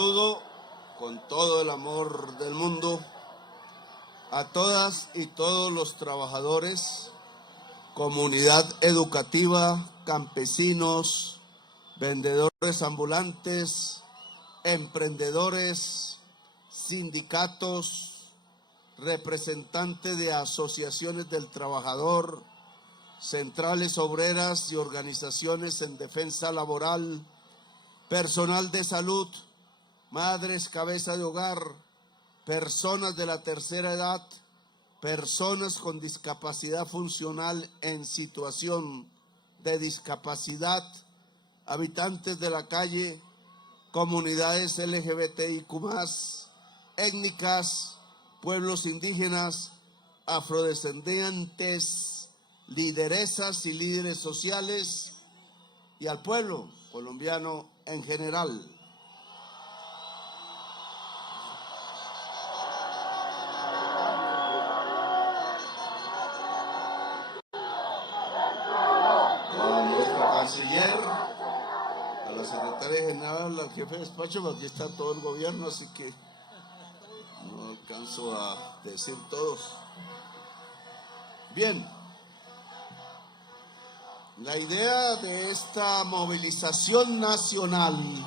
Saludo con todo el amor del mundo a todas y todos los trabajadores, comunidad educativa, campesinos, vendedores ambulantes, emprendedores, sindicatos, representantes de asociaciones del trabajador, centrales obreras y organizaciones en defensa laboral, personal de salud, madres cabeza de hogar, personas de la tercera edad, personas con discapacidad funcional en situación de discapacidad, habitantes de la calle, comunidades LGBTIQ+, étnicas, pueblos indígenas, afrodescendientes, lideresas y líderes sociales, y al pueblo colombiano en general. A nuestra canciller, a la secretaria general, al jefe de despacho, aquí está todo el gobierno, así que no alcanzo a decir todos. Bien, la idea de esta movilización nacional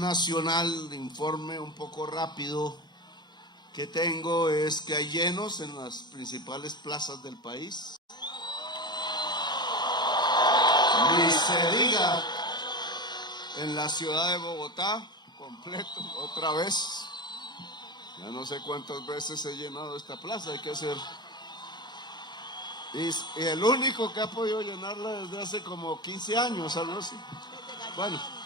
nacional, de informe un poco rápido que tengo, es que hay llenos en las principales plazas del país. Ni se diga en la ciudad de Bogotá, completo, otra vez. Ya no sé cuántas veces he llenado esta plaza, hay que hacer. Y el único que ha podido llenarla desde hace como 15 años, algo así. Bueno.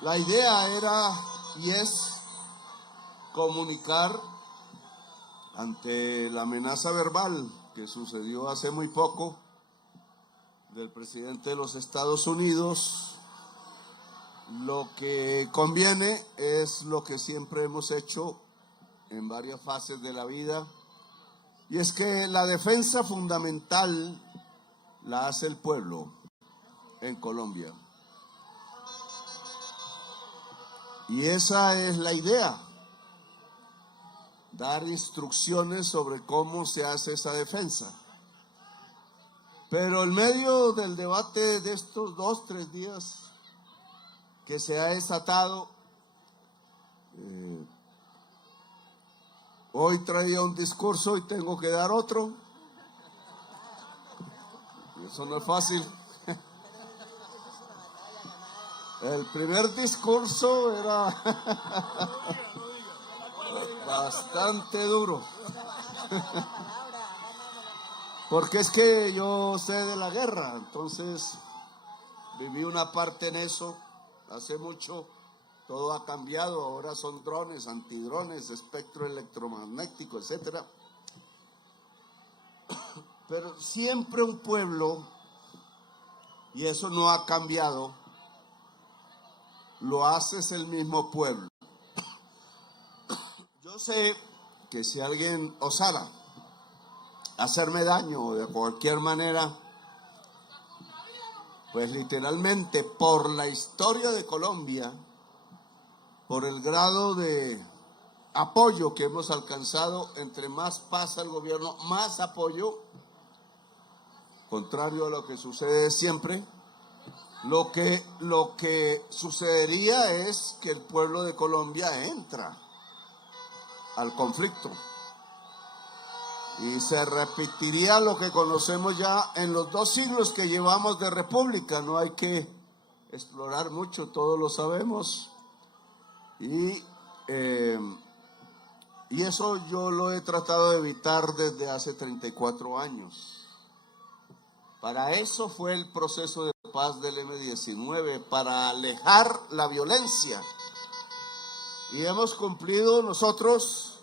La idea era y es comunicar ante la amenaza verbal que sucedió hace muy poco del presidente de los Estados Unidos. Lo que conviene es lo que siempre hemos hecho en varias fases de la vida, y es que la defensa fundamental la hace el pueblo en Colombia. Y esa es la idea, dar instrucciones sobre cómo se hace esa defensa. Pero en medio del debate de estos 2-3 días que se ha desatado, hoy traía un discurso y tengo que dar otro. Eso no es fácil. El primer discurso era bastante duro, porque es que yo sé de la guerra, entonces viví una parte en eso hace mucho. Todo ha cambiado, ahora son drones, antidrones, espectro electromagnético, etcétera. Pero siempre un pueblo, y eso no ha cambiado, lo haces el mismo pueblo. Yo sé que si alguien osara hacerme daño de cualquier manera, pues literalmente por la historia de Colombia, por el grado de apoyo que hemos alcanzado, entre más pasa el gobierno, más apoyo, contrario a lo que sucede siempre. Lo que sucedería es que el pueblo de Colombia entra al conflicto y se repetiría lo que conocemos ya en los 2 siglos que llevamos de república. No hay que explorar mucho, todos lo sabemos, y eso yo lo he tratado de evitar desde hace 34 años. Para eso fue el proceso de paz del M-19, para alejar la violencia. Y hemos cumplido nosotros,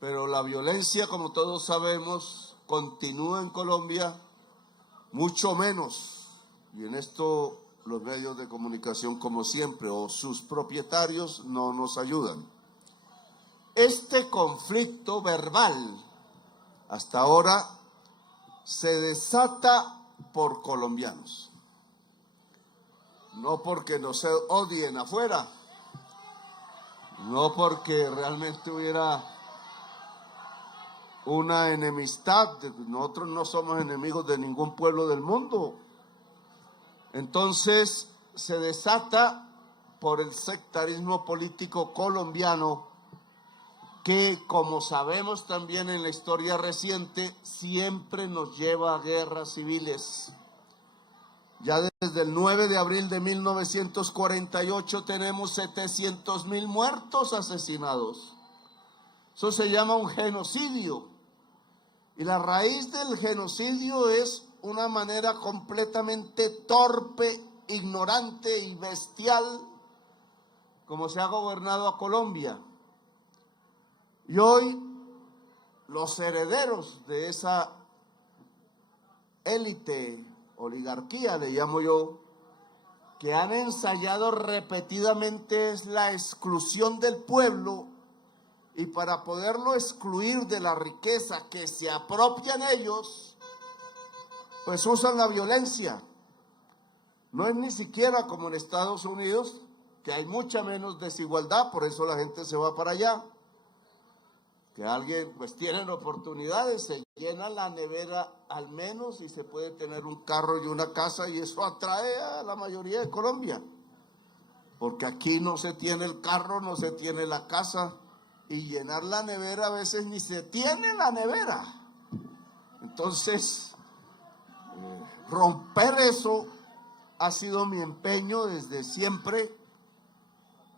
pero la violencia, como todos sabemos, continúa en Colombia, mucho menos. Y en esto los medios de comunicación, como siempre, o sus propietarios, no nos ayudan. Este conflicto verbal, hasta ahora, se desata por colombianos. No porque nos odien afuera, no porque realmente hubiera una enemistad. Nosotros no somos enemigos de ningún pueblo del mundo. Entonces se desata por el sectarismo político colombiano que, como sabemos también en la historia reciente, siempre nos lleva a guerras civiles. Ya desde el 9 de abril de 1948 tenemos 700,000 muertos asesinados. Eso se llama un genocidio. Y la raíz del genocidio es una manera completamente torpe, ignorante y bestial como se ha gobernado a Colombia. Y hoy los herederos de esa élite, oligarquía le llamo yo, que han ensayado repetidamente es la exclusión del pueblo, y para poderlo excluir de la riqueza que se apropian ellos, pues usan la violencia. No es ni siquiera como en Estados Unidos, que hay mucha menos desigualdad, por eso la gente se va para allá. Que alguien, pues tienen oportunidades, se llena la nevera al menos y se puede tener un carro y una casa, y eso atrae a la mayoría de Colombia. Porque aquí no se tiene el carro, no se tiene la casa, y llenar la nevera a veces ni se tiene la nevera. Entonces, romper eso ha sido mi empeño desde siempre,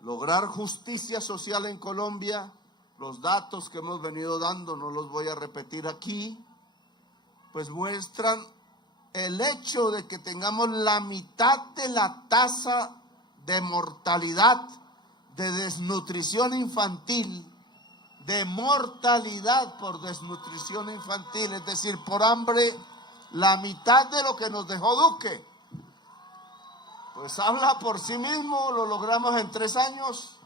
lograr justicia social en Colombia. Los datos que hemos venido dando, no los voy a repetir aquí, pues muestran el hecho de que tengamos la mitad de la tasa de mortalidad, de desnutrición infantil, de mortalidad por desnutrición infantil, es decir, por hambre, la mitad de lo que nos dejó Duque. Pues habla por sí mismo, lo logramos en 3 años.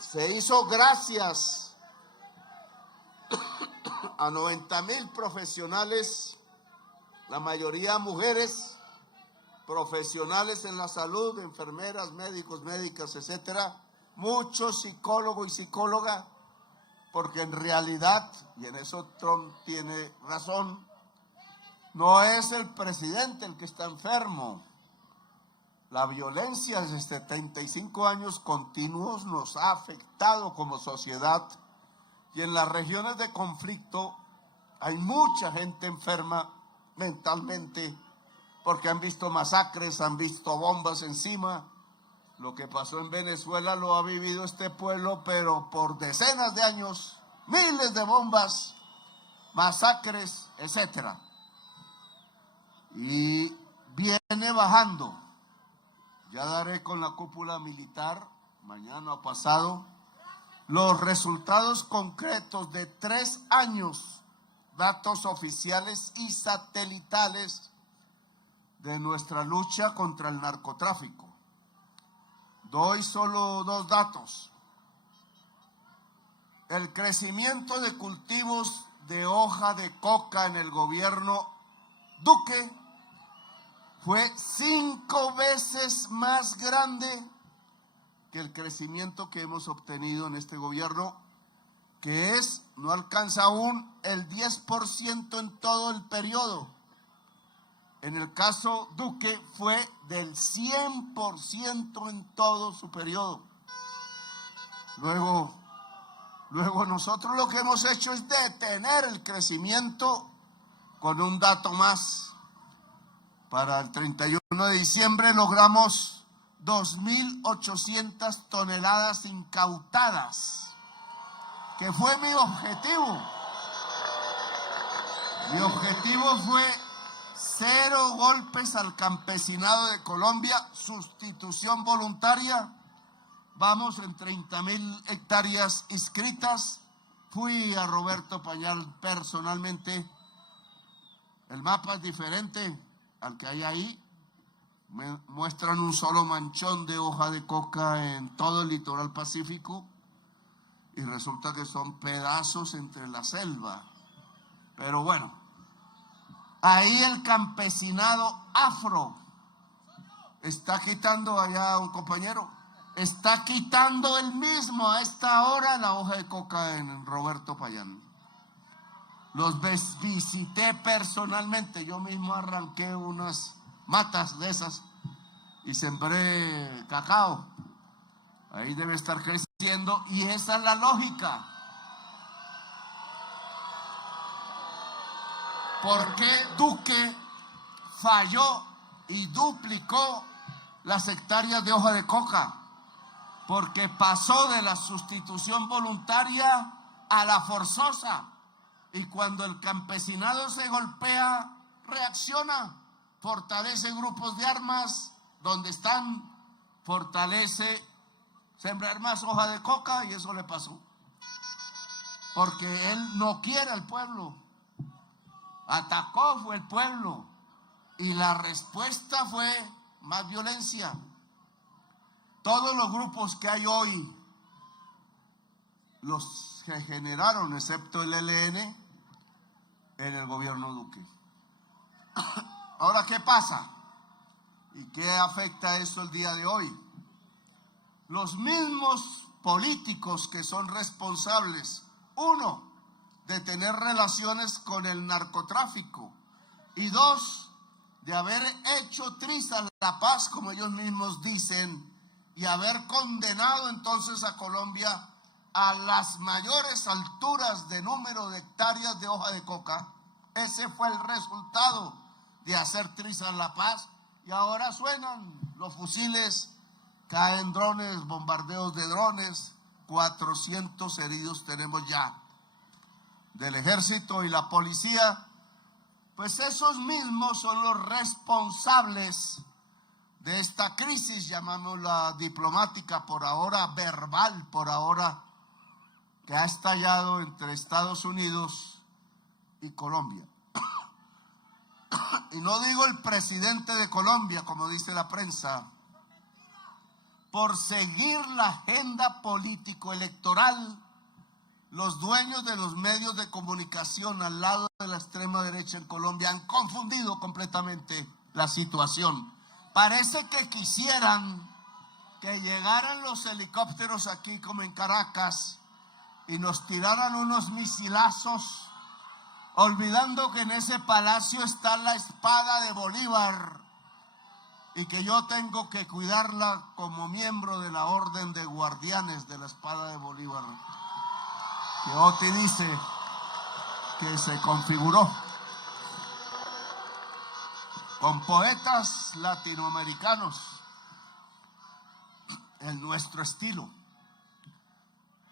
Se hizo gracias a 90,000 profesionales, la mayoría mujeres, profesionales en la salud, enfermeras, médicos, médicas, etcétera, muchos psicólogos y psicólogas, porque en realidad, y en eso Trump tiene razón, no es el presidente el que está enfermo. La violencia desde 75 años continuos nos ha afectado como sociedad, y en las regiones de conflicto hay mucha gente enferma mentalmente porque han visto masacres, han visto bombas encima. Lo que pasó en Venezuela lo ha vivido este pueblo, pero por decenas de años, miles de bombas, masacres, etcétera. Y viene bajando. Ya daré con la cúpula militar, mañana o pasado, los resultados concretos de 3 años, datos oficiales y satelitales de nuestra lucha contra el narcotráfico. Doy solo 2 datos. El crecimiento de cultivos de hoja de coca en el gobierno Duque fue 5 veces más grande que el crecimiento que hemos obtenido en este gobierno, que no alcanza aún el 10% en todo el periodo. En el caso Duque fue del 100% en todo su periodo. Luego nosotros lo que hemos hecho es detener el crecimiento con un dato más. Para el 31 de diciembre logramos 2.800 toneladas incautadas, que fue mi objetivo. Mi objetivo fue 0 golpes al campesinado de Colombia, sustitución voluntaria, vamos en 30,000 hectáreas inscritas. Fui a Roberto Payán personalmente. El mapa es diferente al que hay ahí. Me muestran un solo manchón de hoja de coca en todo el litoral pacífico y resulta que son pedazos entre la selva. Pero bueno, ahí el campesinado afro está quitando, allá un compañero, está quitando él mismo a esta hora la hoja de coca en Roberto Payán. Los visité personalmente, yo mismo arranqué unas matas de esas y sembré cacao. Ahí debe estar creciendo y esa es la lógica. ¿Por qué Duque falló y duplicó las hectáreas de hoja de coca? Porque pasó de la sustitución voluntaria a la forzosa. Y cuando el campesinado se golpea, reacciona, fortalece grupos de armas donde están, fortalece sembrar más hoja de coca y eso le pasó. Porque él no quiere al pueblo. Atacó fue el pueblo y la respuesta fue más violencia. Todos los grupos que hay hoy, los que generaron, excepto el ELN, en el gobierno Duque. Ahora, ¿qué pasa? ¿Y qué afecta eso el día de hoy? Los mismos políticos que son responsables, uno, de tener relaciones con el narcotráfico y dos, de haber hecho trizas la paz, como ellos mismos dicen, y haber condenado entonces a Colombia a las mayores alturas de número de hectáreas de hoja de coca. Ese fue el resultado de hacer trizas la paz y ahora suenan los fusiles, caen drones, bombardeos de drones, 400 heridos tenemos ya del ejército y la policía. Pues esos mismos son los responsables de esta crisis, llamámosla diplomática, por ahora verbal, por ahora, que ha estallado entre Estados Unidos y Colombia. Y no digo el presidente de Colombia, como dice la prensa, por seguir la agenda político-electoral, los dueños de los medios de comunicación al lado de la extrema derecha en Colombia han confundido completamente la situación. Parece que quisieran que llegaran los helicópteros aquí como en Caracas y nos tiraran unos misilazos, olvidando que en ese palacio está la espada de Bolívar y que yo tengo que cuidarla como miembro de la orden de guardianes de la espada de Bolívar, que Oti dice que se configuró con poetas latinoamericanos en nuestro estilo.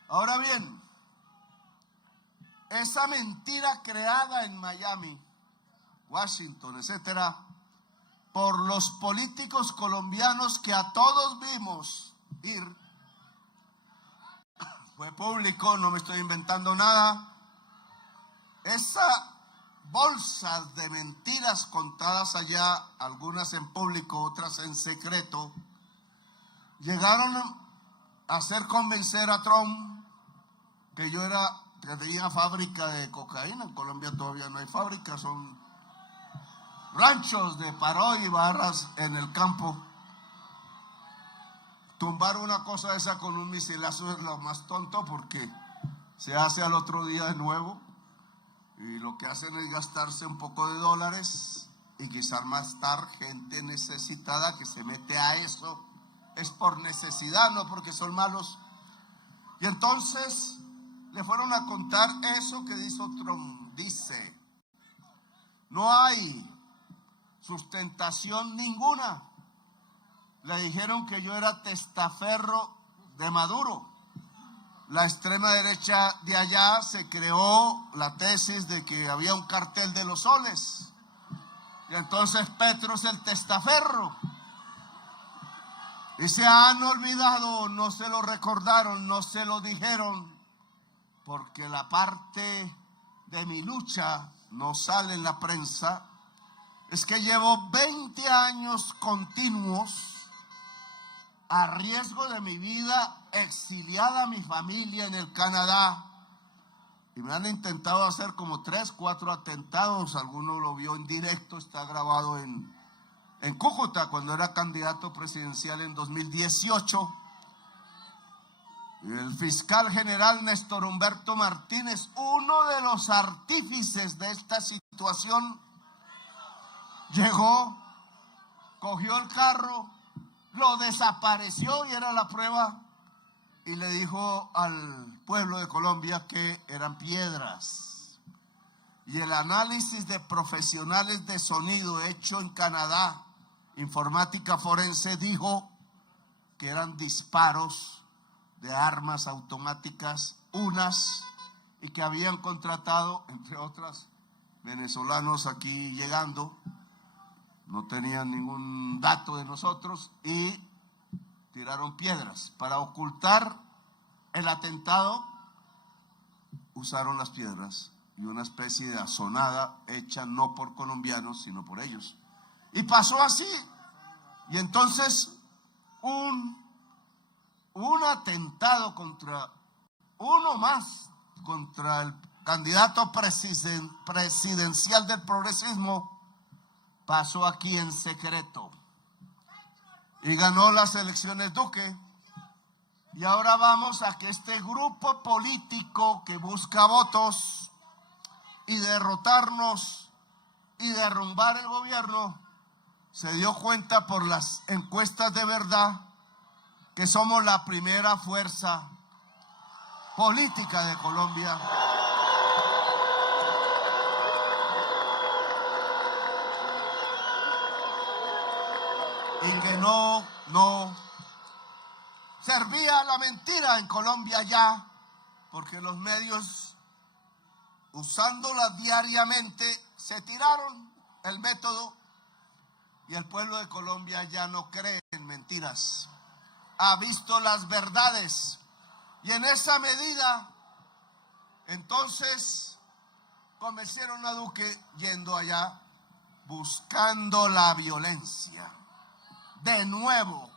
Ahora bien, esa mentira creada en Miami, Washington, etcétera, por los políticos colombianos que a todos vimos ir, fue público, no me estoy inventando nada. Esa bolsa de mentiras contadas allá, algunas en público, otras en secreto, llegaron a hacer convencer a Trump que que tenía fábrica de cocaína. En Colombia todavía no hay fábrica, son ranchos de paro y barras en el campo. Tumbar una cosa esa con un misilazo es lo más tonto porque se hace al otro día de nuevo y lo que hacen es gastarse un poco de dólares y quizás más tarde gente necesitada que se mete a eso es por necesidad, no porque son malos. Y entonces le fueron a contar eso que dice Trump. Dice, no hay sustentación ninguna. Le dijeron que yo era testaferro de Maduro. La extrema derecha de allá se creó la tesis de que había un cartel de los soles. Y entonces Petro es el testaferro. Y se han olvidado, no se lo recordaron, no se lo dijeron, porque la parte de mi lucha no sale en la prensa. Es que llevo 20 años continuos a riesgo de mi vida, exiliada a mi familia en el Canadá. Y me han intentado hacer como 3, 4 atentados. Alguno lo vio en directo, está grabado en Cúcuta, cuando era candidato presidencial en 2018. Y el fiscal general Néstor Humberto Martínez, uno de los artífices de esta situación, llegó, cogió el carro, lo desapareció y era la prueba, y le dijo al pueblo de Colombia que eran piedras. Y el análisis de profesionales de sonido hecho en Canadá, informática forense, dijo que eran disparos de armas automáticas, unas, y que habían contratado, entre otras, venezolanos aquí llegando, no tenían ningún dato de nosotros y tiraron piedras. Para ocultar el atentado, usaron las piedras y una especie de azonada hecha no por colombianos, sino por ellos. Y pasó así. Y entonces un atentado contra uno más, contra el candidato presidencial del progresismo, pasó aquí en secreto y ganó las elecciones Duque. Y ahora vamos a que este grupo político que busca votos y derrotarnos y derrumbar el gobierno se dio cuenta por las encuestas de verdad que somos la primera fuerza política de Colombia. Y que no servía la mentira en Colombia ya, porque los medios, usándola diariamente, se tiraron el método y el pueblo de Colombia ya no cree en mentiras. Ha visto las verdades y en esa medida entonces convencieron a Duque yendo allá buscando la violencia de nuevo,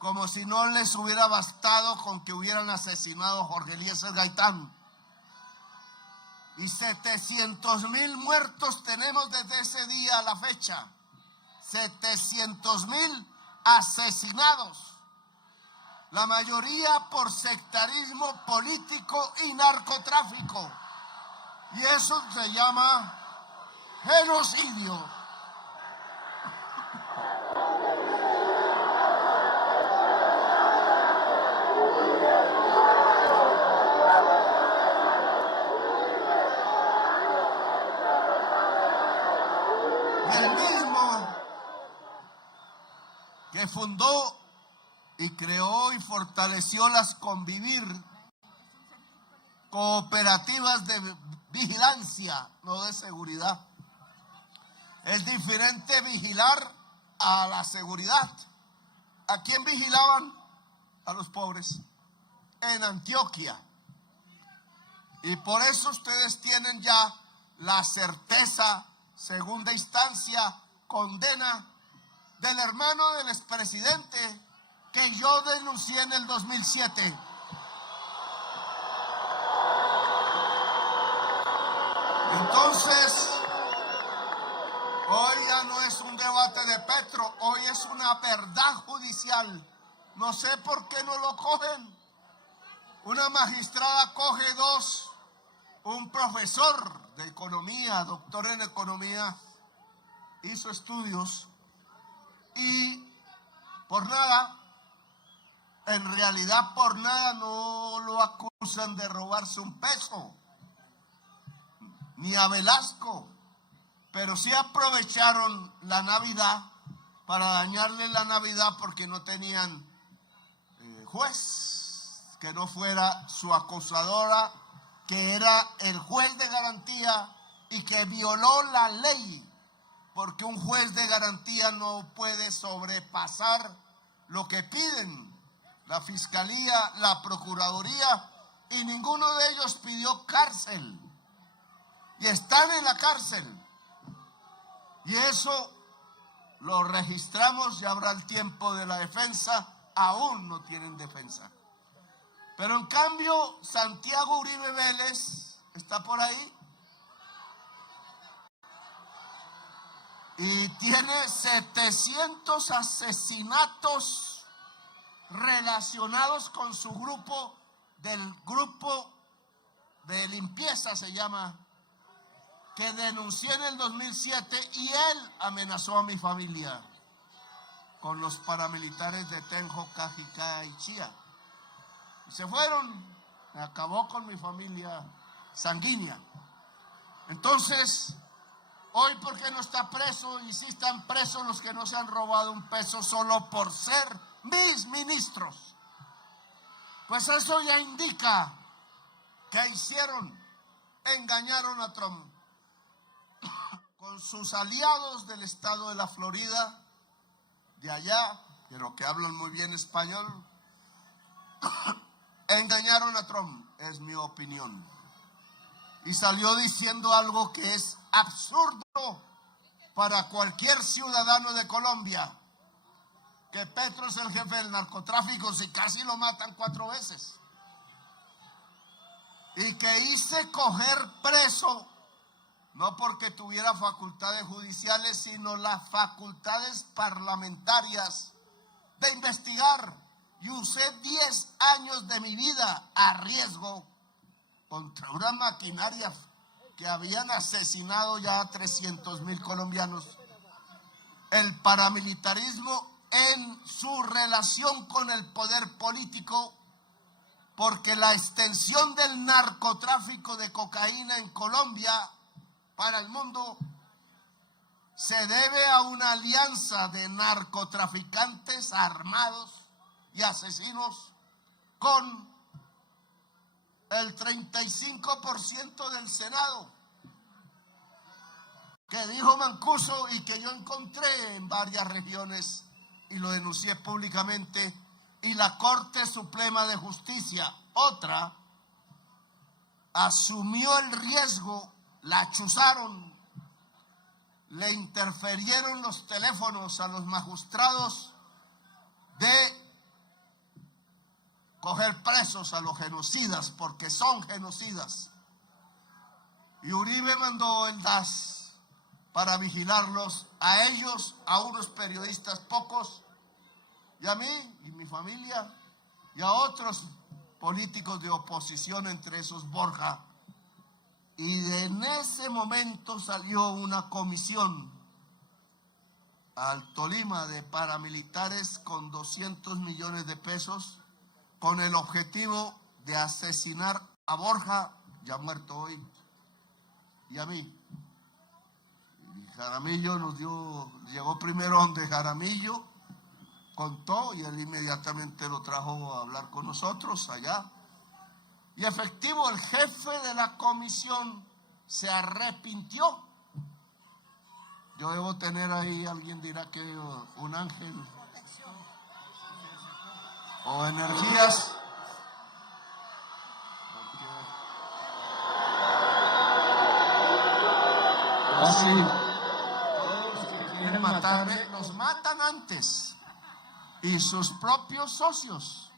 como si no les hubiera bastado con que hubieran asesinado a Jorge Eliezer Gaitán. Y 700,000 muertos tenemos desde ese día a la fecha. 700,000 asesinados. La mayoría por sectarismo político y narcotráfico. Y eso se llama genocidio. Y el mismo que fundó y creó y fortaleció las Convivir, cooperativas de vigilancia, no de seguridad. Es diferente vigilar a la seguridad. ¿A quién vigilaban? A los pobres. En Antioquia. Y por eso ustedes tienen ya la certeza, segunda instancia, condena del hermano del expresidente que yo denuncié en el 2007. Entonces, hoy ya no es un debate de Petro, hoy es una verdad judicial. No sé por qué no lo cogen. Una magistrada coge dos, un profesor de economía, doctor en economía, hizo estudios y por nada, en realidad por nada no lo acusan de robarse un peso, ni a Velasco, pero sí aprovecharon la Navidad para dañarle la Navidad porque no tenían juez que no fuera su acusadora, que era el juez de garantía y que violó la ley, porque un juez de garantía no puede sobrepasar lo que piden la Fiscalía, la Procuraduría, y ninguno de ellos pidió cárcel. Y están en la cárcel. Y eso lo registramos, ya habrá el tiempo de la defensa, aún no tienen defensa. Pero en cambio, Santiago Uribe Vélez está por ahí y tiene 700 asesinatos relacionados con su grupo de limpieza, se llama, que denuncié en el 2007, y él amenazó a mi familia con los paramilitares de Tenjo, Cajicá y Chía. Y se fueron, acabó con mi familia sanguínea. Entonces, hoy, ¿por qué no está preso? Y sí están presos los que no se han robado un peso solo por ser mis ministros. Pues eso ya indica que hicieron, engañaron a Trump con sus aliados del estado de la Florida, de allá, pero que hablan muy bien español. Engañaron a Trump, es mi opinión. Y salió diciendo algo que es absurdo para cualquier ciudadano de Colombia, que Petro es el jefe del narcotráfico, si casi lo matan 4 veces. Y que hice coger preso, no porque tuviera facultades judiciales, sino las facultades parlamentarias de investigar. Y usé 10 años de mi vida a riesgo contra una maquinaria que habían asesinado ya a 300,000 colombianos. El paramilitarismo en su relación con el poder político, porque la extensión del narcotráfico de cocaína en Colombia para el mundo se debe a una alianza de narcotraficantes armados y asesinos con el 35% del Senado, que dijo Mancuso y que yo encontré en varias regiones y lo denuncié públicamente, y la Corte Suprema de Justicia, otra, asumió el riesgo, la chuzaron, le interferieron los teléfonos a los magistrados de coger presos a los genocidas, porque son genocidas. Y Uribe mandó el DAS para vigilarlos, a ellos, a unos periodistas pocos, y a mí y mi familia, y a otros políticos de oposición, entre esos Borja. Y en ese momento salió una comisión al Tolima de paramilitares con 200 millones de pesos, con el objetivo de asesinar a Borja, ya muerto hoy, y a mí. Y Jaramillo llegó primero donde Jaramillo, contó, y él inmediatamente lo trajo a hablar con nosotros allá. Y efectivo, el jefe de la comisión se arrepintió. Yo debo tener ahí, alguien dirá que un ángel o energías. Así, todos los que quieren matarme, nos matan antes. Y sus propios socios.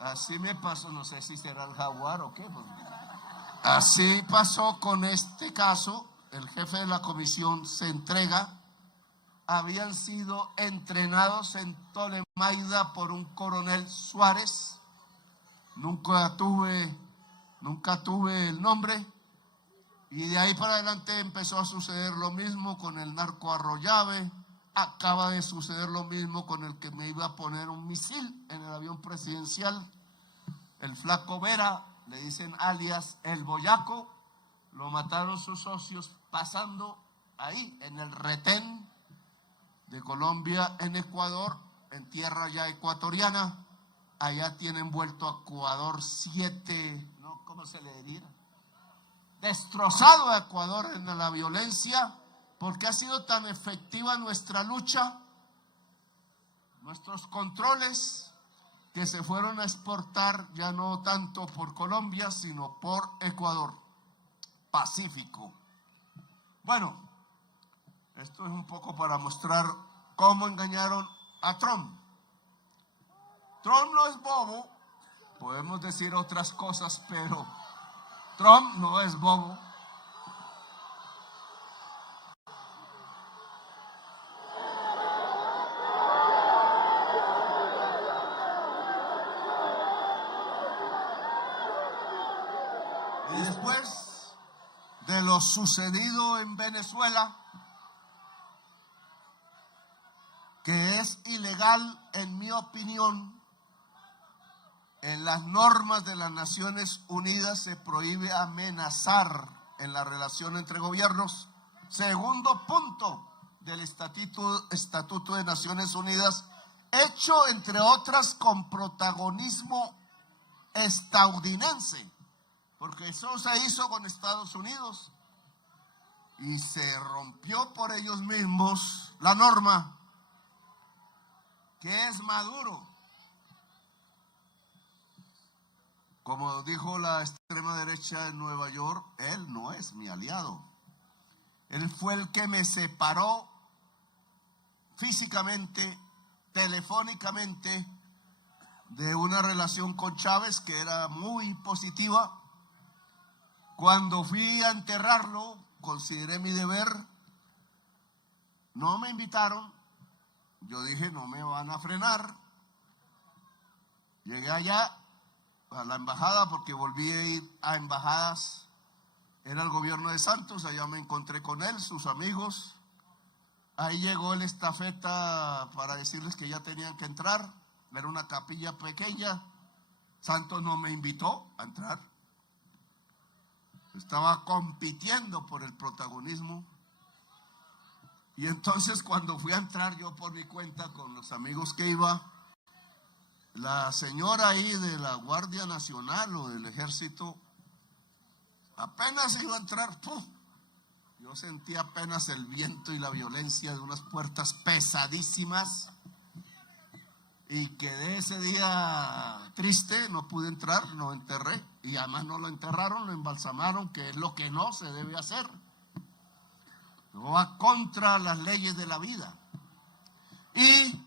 Así me pasó, no sé si será el jaguar o qué. Así pasó con este caso. El jefe de la comisión se entrega. Habían sido entrenados en Tolemaida por un coronel Suárez. Nunca tuve el nombre. Y de ahí para adelante empezó a suceder lo mismo con el narco Arroyave. Acaba de suceder lo mismo con el que me iba a poner un misil en el avión presidencial, el Flaco Vera, le dicen alias el Boyaco. Lo mataron sus socios pasando ahí en el retén de Colombia en Ecuador, en tierra ya ecuatoriana. Allá tienen vuelto a Ecuador 7, ¿no? ¿Cómo se le diría? Destrozado a Ecuador en la violencia, porque ha sido tan efectiva nuestra lucha nuestros controles que se fueron a exportar ya no tanto por Colombia, sino por Ecuador. Pacífico. Bueno, esto es un poco para mostrar cómo engañaron a Trump. Trump no es bobo, podemos decir otras cosas, pero Trump no es bobo. Y después de lo sucedido en Venezuela, que es ilegal en mi opinión, en las normas de las Naciones Unidas se prohíbe amenazar en la relación entre gobiernos. Segundo punto del Estatuto de Naciones Unidas, hecho entre otras con protagonismo estadounidense, porque eso se hizo con Estados Unidos y se rompió por ellos mismos la norma, que es Maduro. Como dijo la extrema derecha en Nueva York, él no es mi aliado. Él fue el que me separó físicamente, telefónicamente, de una relación con Chávez que era muy positiva. Cuando fui a enterrarlo, consideré mi deber. No me invitaron. Yo dije, no me van a frenar. Llegué allá a la embajada porque volví a ir a embajadas. Era el gobierno de Santos, allá me encontré con él, sus amigos. Ahí llegó el estafeta para decirles que ya tenían que entrar. Era una capilla pequeña. Santos no me invitó a entrar. Estaba compitiendo por el protagonismo. Y entonces cuando fui a entrar yo por mi cuenta con los amigos que iba, la señora ahí de la Guardia Nacional o del Ejército apenas iba a entrar, ¡puf! Yo sentí apenas el viento y la violencia de unas puertas pesadísimas y quedé ese día triste, no pude entrar, lo enterré y además no lo enterraron, lo embalsamaron, que es lo que no se debe hacer. No va contra las leyes de la vida. Y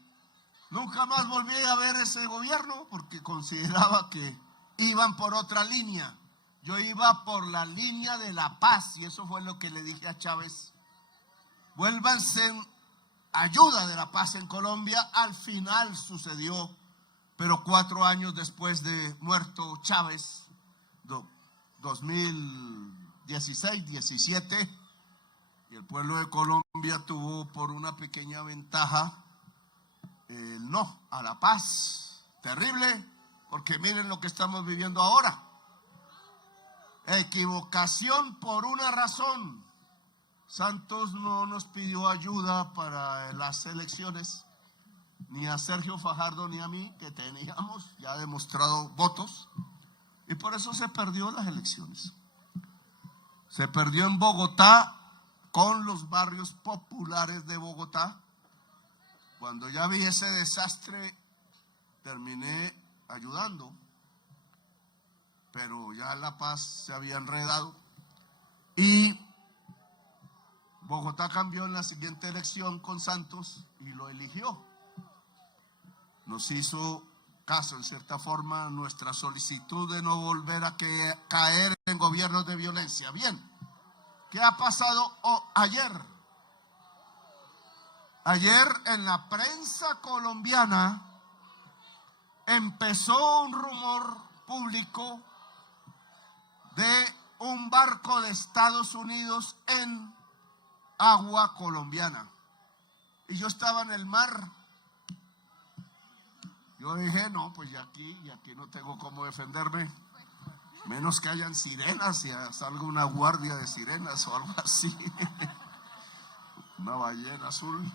nunca más volví a ver ese gobierno porque consideraba que iban por otra línea. Yo iba por la línea de la paz y eso fue lo que le dije a Chávez. Vuélvanse en ayuda de la paz en Colombia. Al final sucedió, pero 4 años después de muerto Chávez, 2016, 17, y el pueblo de Colombia tuvo por una pequeña ventaja el no a la paz. Terrible, porque miren lo que estamos viviendo ahora. Equivocación por una razón. Santos no nos pidió ayuda para las elecciones, ni a Sergio Fajardo ni a mí, que teníamos ya demostrado votos, y por eso se perdió las elecciones. Se perdió en Bogotá, con los barrios populares de Bogotá. Cuando ya vi ese desastre, terminé ayudando, pero ya La Paz se había enredado y Bogotá cambió en la siguiente elección con Santos y lo eligió. Nos hizo caso, en cierta forma, nuestra solicitud de no volver a caer en gobiernos de violencia. Bien, ¿qué ha pasado ayer? Ayer en la prensa colombiana empezó un rumor público de un barco de Estados Unidos en agua colombiana. Y yo estaba en el mar. Yo dije, no, pues ya aquí no tengo cómo defenderme. Menos que hayan sirenas y salga una guardia de sirenas o algo así. Una ballena azul.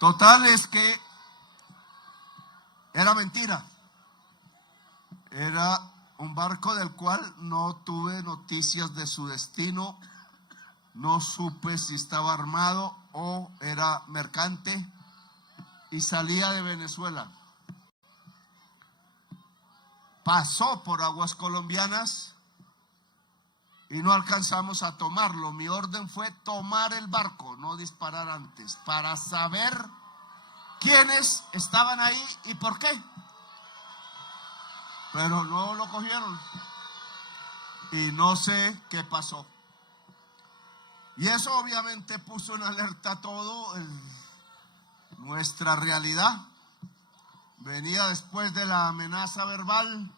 Total es que era mentira. Era un barco del cual no tuve noticias de su destino. No supe si estaba armado o era mercante. y salía de Venezuela. Pasó por aguas colombianas y no alcanzamos a tomarlo. Mi orden fue tomar el barco, no disparar antes, para saber quiénes estaban ahí y por qué. Pero no lo cogieron y no sé qué pasó. Y eso obviamente puso en alerta todo nuestra realidad. Venía después de la amenaza verbal.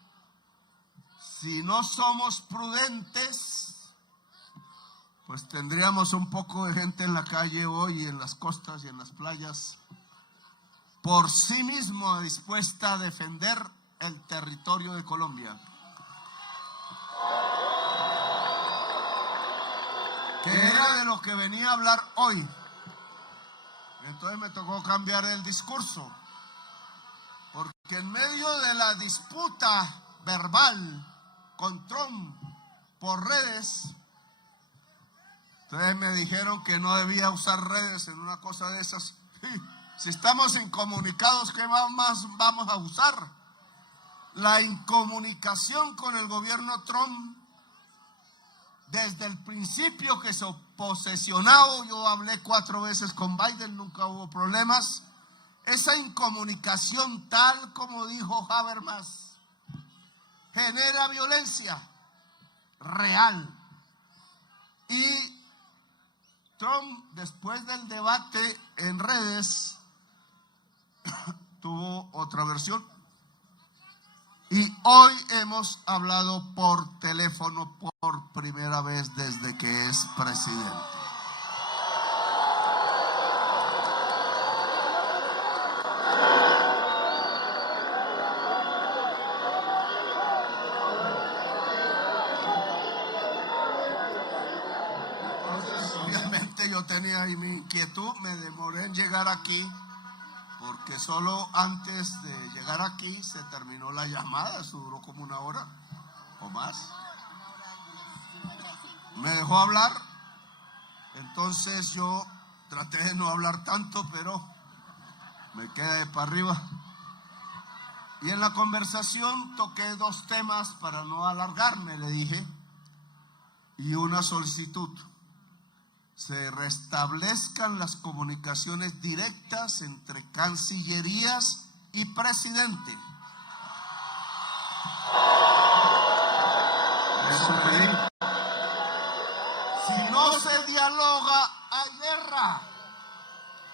Si no somos prudentes, pues tendríamos un poco de gente en la calle hoy, en las costas y en las playas, por sí mismo dispuesta a defender el territorio de Colombia. Que era de lo que venía a hablar hoy. Entonces me tocó cambiar el discurso, porque en medio de la disputa verbal con Trump por redes, entonces me dijeron que no debía usar redes en una cosa de esas. Si estamos incomunicados, ¿qué más vamos a usar? La incomunicación con el gobierno Trump, desde el principio que se posesionó, yo hablé 4 veces con Biden, nunca hubo problemas. Esa incomunicación, tal como dijo Habermas, genera violencia real. Y Trump, después del debate en redes, tuvo otra versión. Y hoy hemos hablado por teléfono por primera vez desde que es presidente. Entonces, obviamente yo tenía ahí mi inquietud, me demoré en llegar aquí, porque solo antes de llegar aquí se terminó la llamada, eso duró como 1 hora o más. Me dejó hablar, entonces yo traté de no hablar tanto, pero me quedé para arriba. Y en la conversación toqué 2 temas para no alargarme, le dije, y una solicitud. Se restablezcan las comunicaciones directas entre cancillerías y presidente. Eso pedí. Si no se dialoga, hay guerra.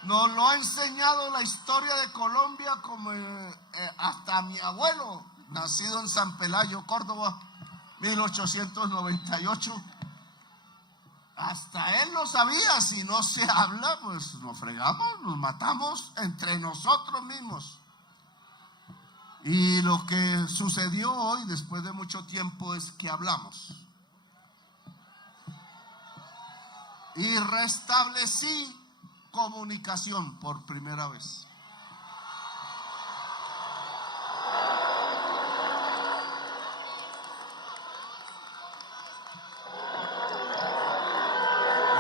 Nos lo ha enseñado la historia de Colombia, como hasta mi abuelo, nacido en San Pelayo, Córdoba, 1898. Hasta él lo sabía. Si no se habla, pues nos fregamos, nos matamos entre nosotros mismos. Y lo que sucedió hoy, después de mucho tiempo, es que hablamos. Y restablecí comunicación por primera vez.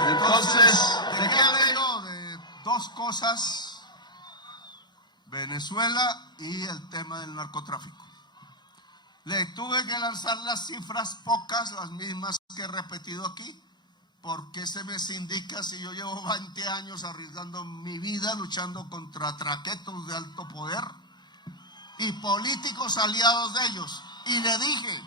Entonces, ¿de qué hablé yo? De 2 cosas: Venezuela y el tema del narcotráfico. Le tuve que lanzar las cifras, pocas, las mismas que he repetido aquí, porque se me sindica si yo llevo 20 años arriesgando mi vida luchando contra traquetos de alto poder y políticos aliados de ellos. Y le dije,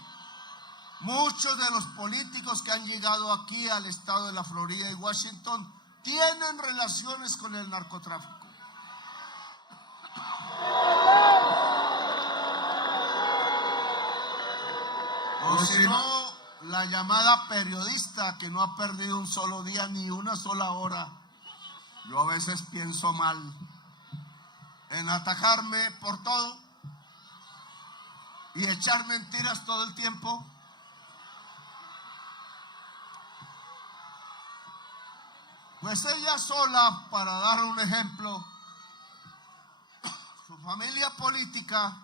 muchos de los políticos que han llegado aquí al estado de la Florida y Washington tienen relaciones con el narcotráfico. O si no, la llamada periodista que no ha perdido un solo día ni una sola hora. Yo a veces pienso mal en atacarme por todo y echar mentiras todo el tiempo. Pues ella sola, para dar un ejemplo, su familia política,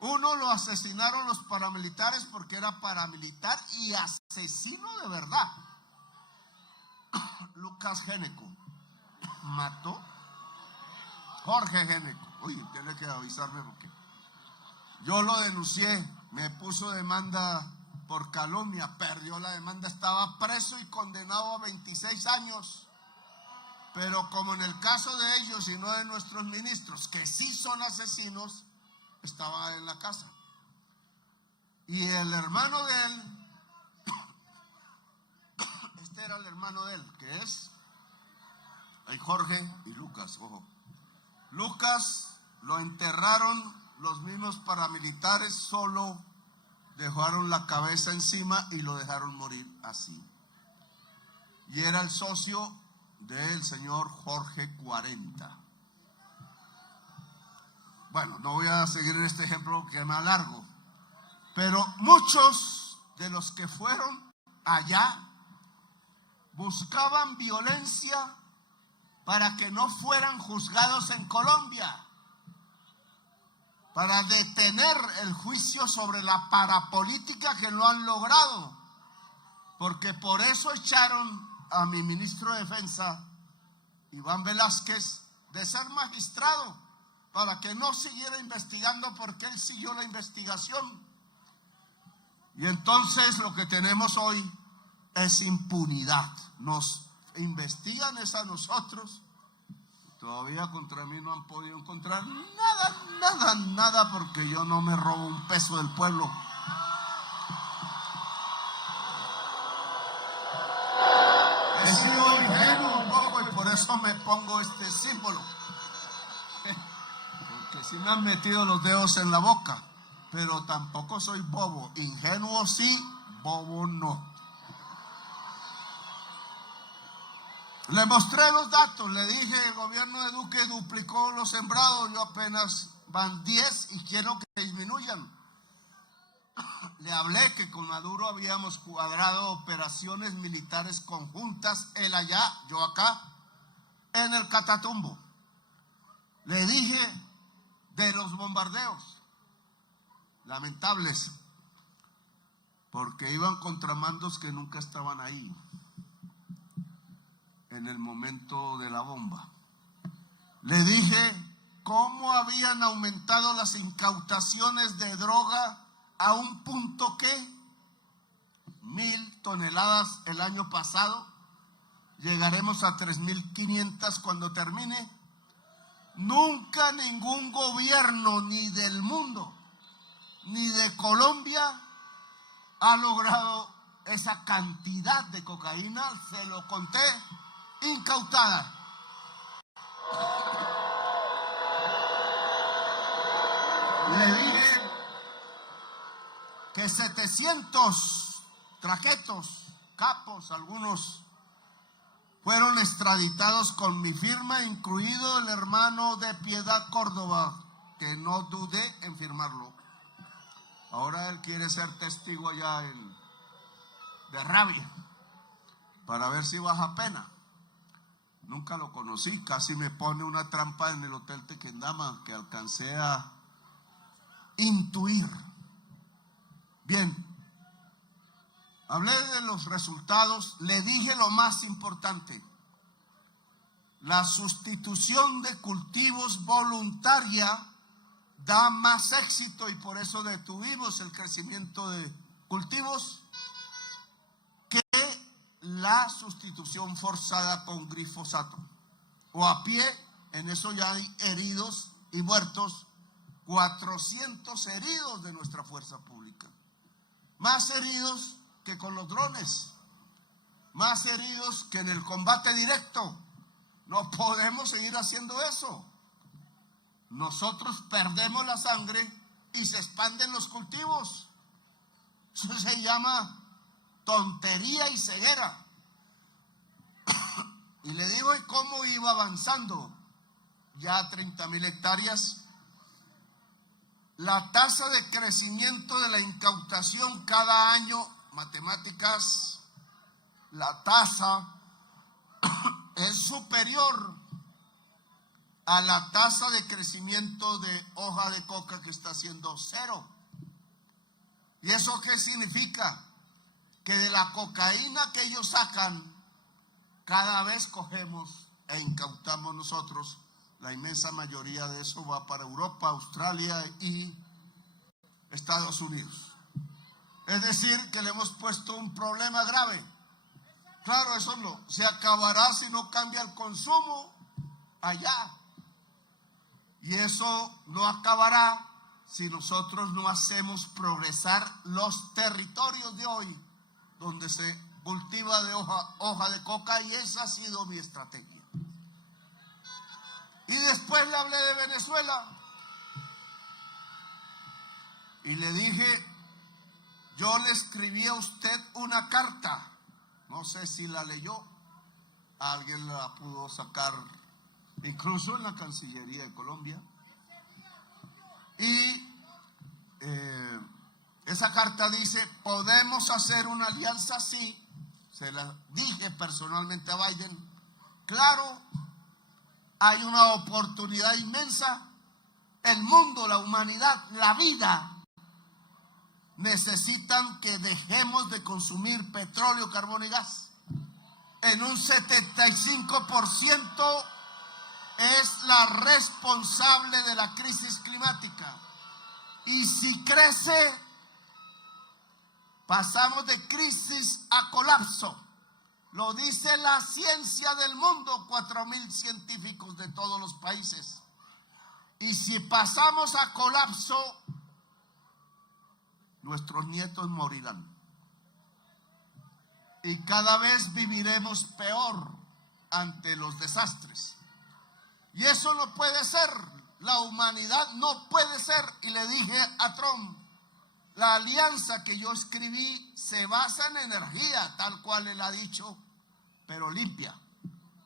uno lo asesinaron los paramilitares porque era paramilitar y asesino de verdad. Lucas Géneco mató Jorge Géneco. Uy, tiene que avisarme porque yo lo denuncié, me puso demanda por calumnia, perdió la demanda, estaba preso y condenado a 26 años. Pero como en el caso de ellos y no de nuestros ministros, que sí son asesinos, estaba en la casa. Y el hermano de él, este era el hermano de él, que es Jorge y Lucas, ojo. Lucas lo enterraron los mismos paramilitares, solo dejaron la cabeza encima y lo dejaron morir así. Y era el socio del señor Jorge 40. Bueno, no voy a seguir en este ejemplo que me alargo, pero muchos de los que fueron allá buscaban violencia para que no fueran juzgados en Colombia, para detener el juicio sobre la parapolítica que lo han logrado, porque por eso echaron a mi ministro de Defensa, Iván Velázquez, de ser magistrado, para que no siguiera investigando, porque él siguió la investigación. Y entonces lo que tenemos hoy es impunidad. Nos investigan es a nosotros. Todavía contra mí no han podido encontrar nada, porque yo no me robo un peso del pueblo. He sido ingenuo un poco y por eso me pongo este símbolo. Porque sí me han metido los dedos en la boca, pero tampoco soy bobo. Ingenuo sí, bobo no. Le mostré los datos, le dije, el gobierno de Duque duplicó los sembrados, yo apenas van 10 y quiero que disminuyan. Le hablé que con Maduro habíamos cuadrado operaciones militares conjuntas, él allá, yo acá, en el Catatumbo. Le dije de los bombardeos, lamentables, porque iban contramandos que nunca estaban ahí en el momento de la bomba. Le dije cómo habían aumentado las incautaciones de droga a un punto que 1,000 toneladas el año pasado, llegaremos a 3,500 cuando termine. Nunca ningún gobierno, ni del mundo, ni de Colombia, ha logrado esa cantidad de cocaína, se lo conté, incautada. Le dije que 700 traquetos, capos, algunos fueron extraditados con mi firma, incluido el hermano de Piedad Córdoba, que no dudé en firmarlo. Ahora él quiere ser testigo allá de Rabia, para ver si baja pena. Nunca lo conocí, casi me pone una trampa en el Hotel Tequendama que alcancé a intuir. Bien, hablé de los resultados, le dije lo más importante: la sustitución de cultivos voluntaria da más éxito y por eso detuvimos el crecimiento de cultivos que la sustitución forzada con glifosato o a pie. En eso ya hay heridos y muertos, 400 heridos de nuestra fuerza pública, más heridos que con los drones, más heridos que en el combate directo. No podemos seguir haciendo eso. Nosotros perdemos la sangre y se expanden los cultivos. Eso se llama tontería y ceguera. Y le digo, ¿y cómo iba avanzando? Ya 30,000 hectáreas. La tasa de crecimiento de la incautación cada año, matemáticas, la tasa es superior a la tasa de crecimiento de hoja de coca, que está siendo 0. ¿Y eso qué significa? Que de la cocaína que ellos sacan, cada vez cogemos e incautamos nosotros la inmensa mayoría de eso va para Europa, Australia y Estados Unidos. Es decir, que le hemos puesto un problema grave. Claro, eso no se acabará si no cambia el consumo allá. Y eso no acabará si nosotros no hacemos progresar los territorios de hoy, donde se cultiva de hoja de coca, y esa ha sido mi estrategia. Y después le hablé de Venezuela y le dije, yo le escribí a usted una carta, no sé si la leyó, alguien la pudo sacar incluso en la Cancillería de Colombia, y esa carta dice, podemos hacer una alianza, sí, se la dije personalmente a Biden, claro, hay una oportunidad inmensa, el mundo, la humanidad, la vida, necesitan que dejemos de consumir petróleo, carbón y gas. En un 75% es la responsable de la crisis climática. Y si crece, pasamos de crisis a colapso. Lo dice la ciencia del mundo, 4.000 científicos de todos los países. Y si pasamos a colapso, nuestros nietos morirán. Y cada vez viviremos peor ante los desastres. Y eso no puede ser. La humanidad no puede ser. Y le dije a Trump, la alianza que yo escribí se basa en energía, tal cual él ha dicho, pero limpia,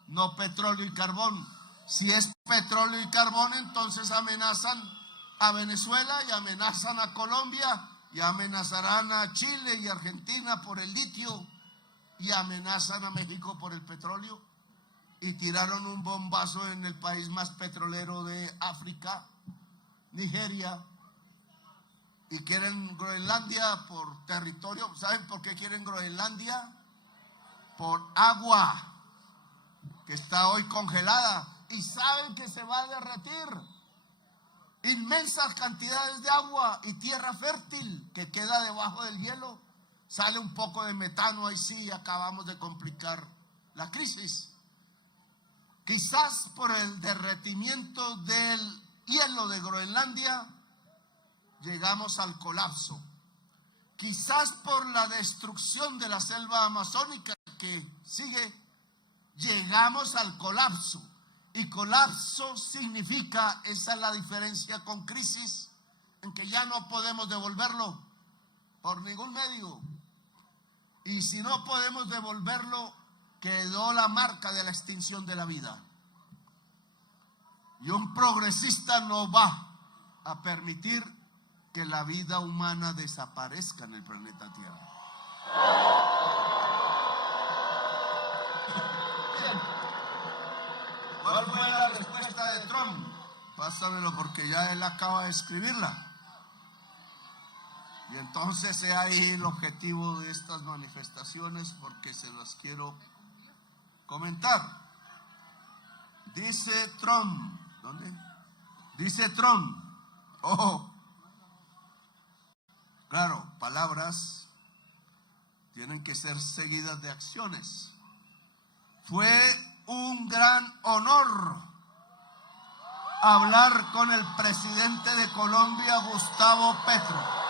no petróleo y carbón. Si es petróleo y carbón, entonces amenazan a Venezuela y amenazan a Colombia y amenazarán a Chile y Argentina por el litio y amenazan a México por el petróleo, y tiraron un bombazo en el país más petrolero de África, Nigeria, y quieren Groenlandia por territorio. ¿Saben por qué quieren Groenlandia? Por agua, que está hoy congelada, y saben que se va a derretir. Inmensas cantidades de agua y tierra fértil que queda debajo del hielo. Sale un poco de metano, ahí sí acabamos de complicar la crisis. Quizás por el derretimiento del hielo de Groenlandia llegamos al colapso. Quizás por la destrucción de la selva amazónica que sigue, llegamos al colapso. Y colapso significa, esa es la diferencia con crisis, en que ya no podemos devolverlo por ningún medio. Y si no podemos devolverlo, quedó la marca de la extinción de la vida. Y un progresista no va a permitir que la vida humana desaparezca en el planeta Tierra. Bien. ¿Cuál fue la respuesta de Trump? Pásamelo porque ya él acaba de escribirla. Y entonces he ahí el objetivo de estas manifestaciones, porque se las quiero comentar. Dice Trump, ¿dónde? Dice Trump, ojo, claro, palabras tienen que ser seguidas de acciones. Fue un gran honor hablar con el presidente de Colombia, Gustavo Petro.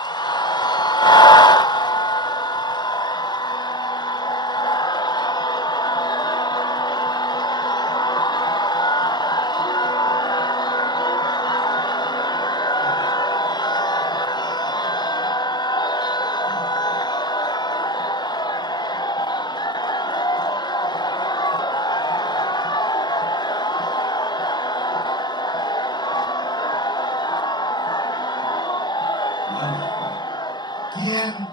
¿Quién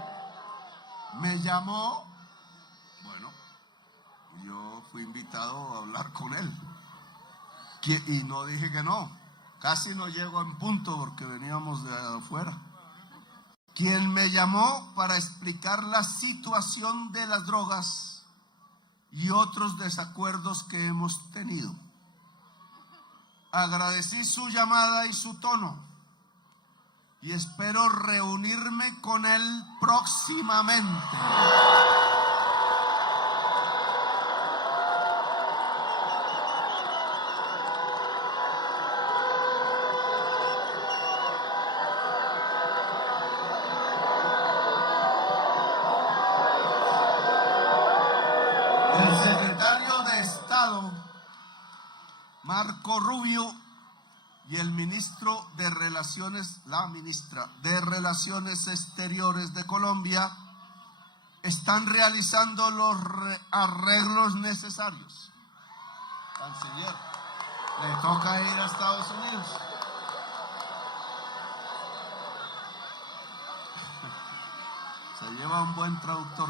me llamó? Bueno, yo fui invitado a hablar con él y no dije que no. Casi no llego en punto porque veníamos de afuera. ¿Quién me llamó para explicar la situación de las drogas y otros desacuerdos que hemos tenido? agradecí su llamada y su tono y espero reunirme con él próximamente. El secretario de Estado, Marco Rubio, y el ministro de Relaciones, la ministra de Relaciones Exteriores de Colombia, están realizando los arreglos necesarios. Canciller, le toca ir a Estados Unidos. Se lleva un buen traductor.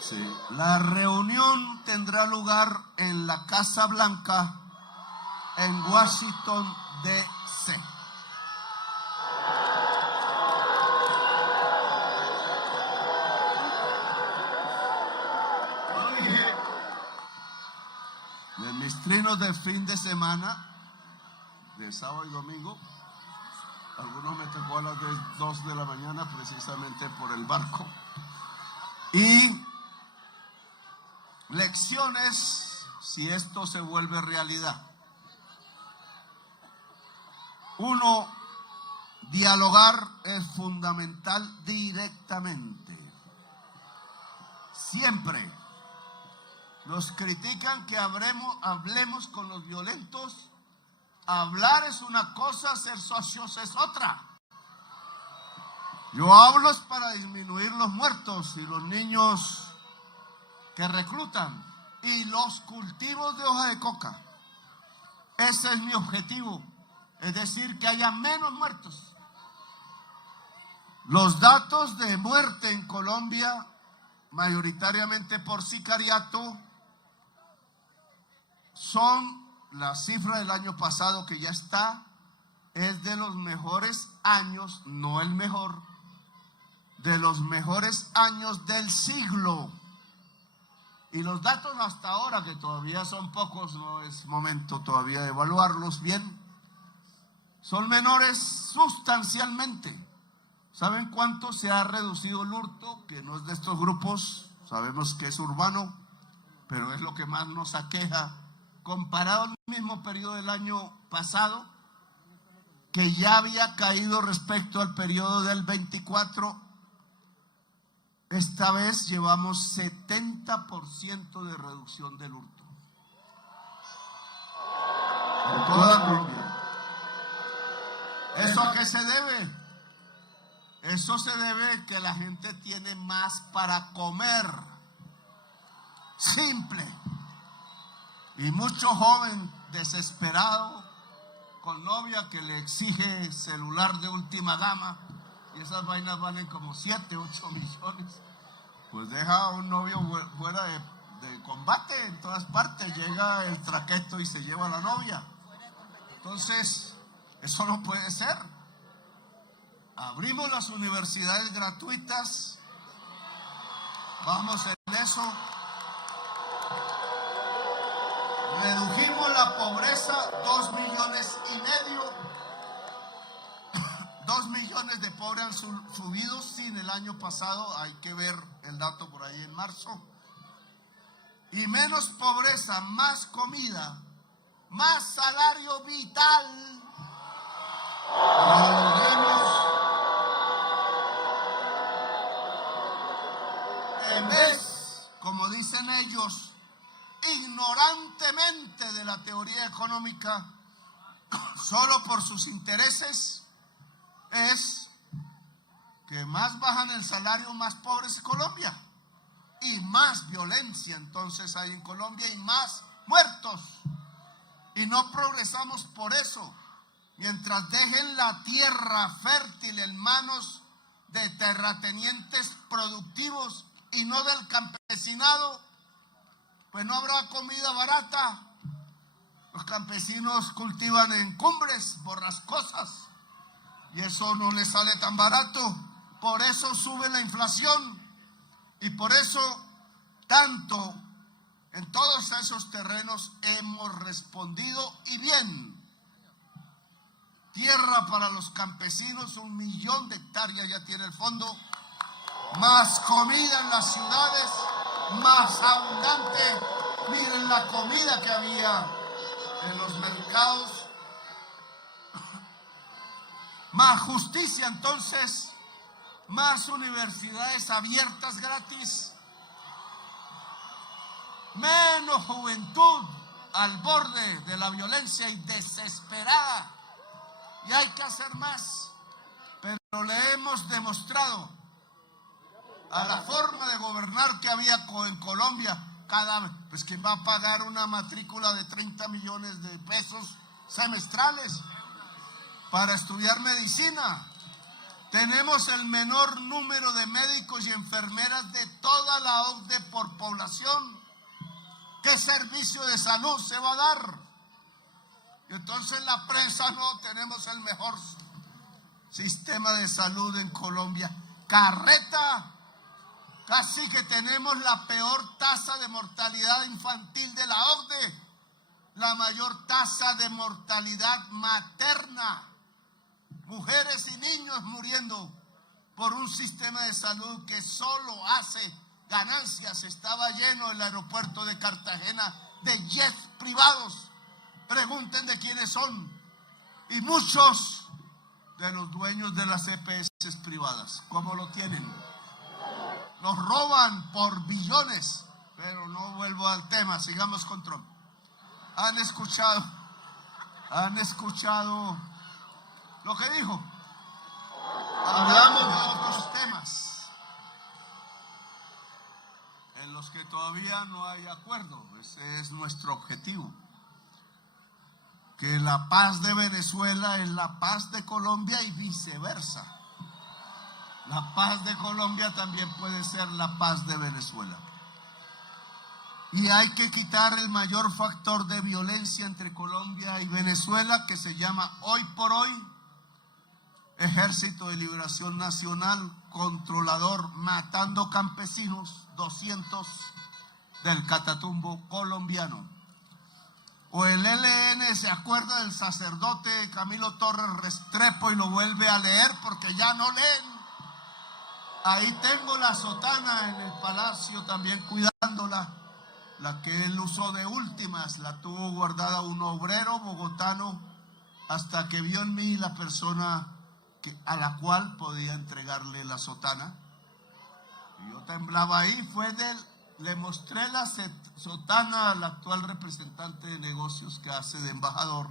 Sí. La reunión tendrá lugar en la Casa Blanca, en Washington, D.C. En mis trinos de fin de semana, de sábado y domingo, algunos me tocó a las 2 de la mañana precisamente por el barco. Y lecciones si esto se vuelve realidad. Uno, dialogar es fundamental directamente. Siempre nos critican que hablemos con los violentos. Hablar es una cosa, ser socios es otra. Yo hablo es para disminuir los muertos y los niños que reclutan y los cultivos de hoja de coca. Ese es mi objetivo, es decir, que haya menos muertos. Los datos de muerte en Colombia, mayoritariamente por sicariato, son la cifra del año pasado que ya está, es de los mejores años, no el mejor, de los mejores años del siglo. Y los datos hasta ahora, que todavía son pocos, no es momento todavía de evaluarlos bien, son menores sustancialmente. ¿Saben cuánto se ha reducido el hurto? Que no es de estos grupos, sabemos que es urbano, pero es lo que más nos aqueja. Comparado al mismo periodo del año pasado, que ya había caído respecto al periodo del 24, esta vez llevamos 70% de reducción del hurto. En toda Colombia. ¿Eso a qué se debe? Eso se debe a que la gente tiene más para comer. Simple. Y mucho joven desesperado con novia que le exige celular de última gama y esas vainas valen como 7, 8 millones. Pues deja a un novio fuera de combate en todas partes, llega el traqueto y se lleva a la novia. Entonces, eso no puede ser. Abrimos las universidades gratuitas, vamos en eso. Redujimos la pobreza, 2,5 millones. 2 millones de pobres han subido sin el año pasado, hay que ver el dato por ahí en marzo. Y menos pobreza, más comida, más salario vital. En vez, como dicen ellos, ignorantemente de la teoría económica, solo por sus intereses, es que más bajan el salario, más pobre es Colombia y más violencia entonces hay en Colombia y más muertos, y no progresamos por eso. Mientras dejen la tierra fértil en manos de terratenientes productivos y no del campesinado, pues no habrá comida barata. Los campesinos cultivan en cumbres borrascosas y eso no les sale tan barato. Por eso sube la inflación y por eso tanto En todos esos terrenos hemos respondido y bien. Tierra para los campesinos, 1 millón de hectáreas ya tiene el fondo. Más comida en las ciudades, más abundante. Miren la comida que había en los mercados. Más justicia entonces, más universidades abiertas gratis. Menos juventud al borde de la violencia y desesperada. Y hay que hacer más. Pero le hemos demostrado a la forma de gobernar que había en Colombia, pues que va a pagar una matrícula de 30 millones de pesos semestrales para estudiar medicina. Tenemos el menor número de médicos y enfermeras de toda la OCDE por población. ¿Qué servicio de salud se va a dar? Y entonces la prensa no, tenemos el mejor sistema de salud en Colombia. Carreta, casi que tenemos la peor tasa de mortalidad infantil de la OCDE, la mayor tasa de mortalidad materna, mujeres y niños muriendo por un sistema de salud que solo hace ganancias. Estaba lleno el aeropuerto de Cartagena de jets privados. Pregunten de quiénes son. Y muchos de los dueños de las EPS privadas, ¿cómo lo tienen? Nos roban por billones. Pero no vuelvo al tema, sigamos con Trump. ¿Han escuchado lo que dijo? Hablamos de otros temas en los que todavía no hay acuerdo. Ese es nuestro objetivo. Que la paz de Venezuela es la paz de Colombia y viceversa. La paz de Colombia también puede ser la paz de Venezuela. Y hay que quitar el mayor factor de violencia entre Colombia y Venezuela, que se llama hoy por hoy Ejército de Liberación Nacional controlador, matando campesinos, 200 del Catatumbo colombiano. O el ELN se acuerda del sacerdote Camilo Torres Restrepo y lo vuelve a leer porque ya no leen. Ahí tengo la sotana en el palacio también cuidándola, la que él usó de últimas, la tuvo guardada un obrero bogotano hasta que vio en mí la persona a la cual podía entregarle la sotana. Y yo temblaba ahí, le mostré la sotana al actual representante de negocios que hace de embajador